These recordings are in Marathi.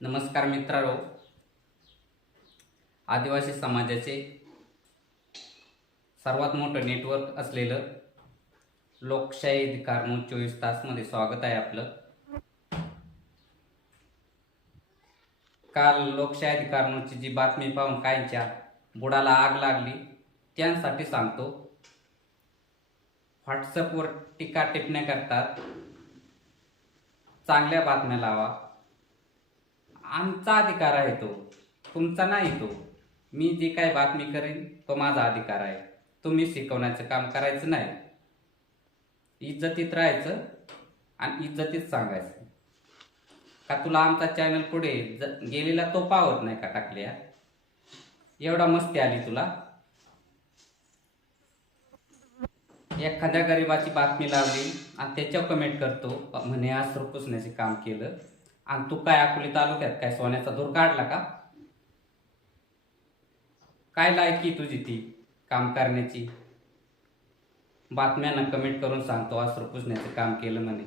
नमस्कार मित्रांनो. आदिवासी समाजाचे सर्वात मोठं नेटवर्क असलेलं लोकशाही अधिकार न्यूज चोवीस तासमध्ये स्वागत आहे आपलं. काल लोकशाही अधिकार न्यूजची जी बातमी पाहून कायच्या बुडाला आग लागली त्यांसाठी सांगतो. व्हॉट्सअपवर टीका टिप्पण्या करतात. चांगल्या बातम्या लावा. आमचा अधिकार आहे तो. तुमचा नाही तो. मी जे काय बातमी करेन तो माझा अधिकार आहे. तुम्ही शिकवण्याचं काम करायचं नाही. इज्जतीत राहायचं आणि इज्जतीत सांगायचं. का तुला आमचा चॅनल पुढे ज- गेलेला तो पावत नाही का टाकल्या? एवढा मस्ती आली तुला? एखाद्या गरीबाची बातमी लावली आणि त्याच्यावर कमेंट करतो. म्हणे आज पुसण्याचे काम केलं. आणि तू काय अकोली तालुक्यात काय सोन्याचा दूर काढला का? काय लायकी तुझी ती काम करण्याची? बातम्यांना कमेंट करून सांगतो अस्त्र पुसण्याचं काम केलं म्हणे.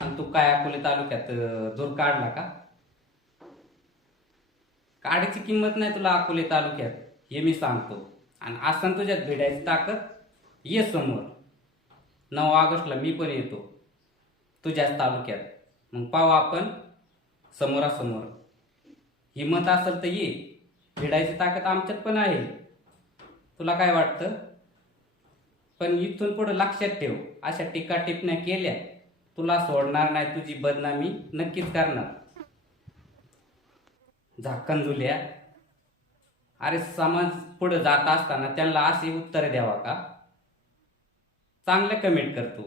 आणि तू काय अकोले तालुक्यात धूर दूर काढला का? काढायची किंमत नाही तुला अकोले तालुक्यात हे मी सांगतो. आणि असं तुझ्यात भिडायची ताकद ये समोर. नऊ ऑगस्टला मी पण येतो तुझ्याच तालुक्यात. मग पाहू आपण समोरासमोर. हिंमत असेल तर ये. भिडायची ताकद आमच्यात पण आहे. तुला काय वाटतं? पण इथून पुढं लक्षात ठेव. अशा टीका टिपण्या केल्या तुला सोडणार नाही तुझी बदनामी नक्कीच करणार. झाकण जुल्या अरे समाज पुढं जात असताना त्यांना असे उत्तर द्यावा का? चांगलं कमेंट करतो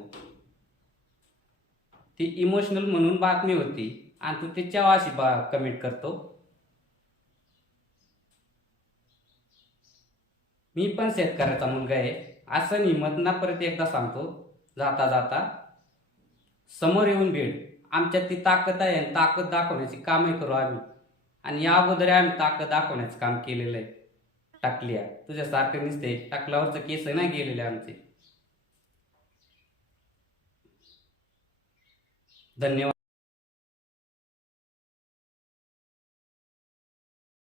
ती. इमोशनल म्हणून बातमी होती. आणि तू त्याच्यावर अशी बा कमेंट करतो? मी पण शेतकऱ्याचा मुलगा आहे. असं नाही मधना परत एकदा सांगतो. जाता जाता समोर येऊन भेट. आमच्यात ती ताकद आहे आणि ताकद दाखवण्याची कामही करू आम्ही. आणि या अगोदर आम्ही ताकद दाखवण्याचं काम केलेलं आहे. टाकली आहे तुझ्यासारखं नसते टाकल्यावरचं केस नाही गेलेले आमचे. धन्यवाद.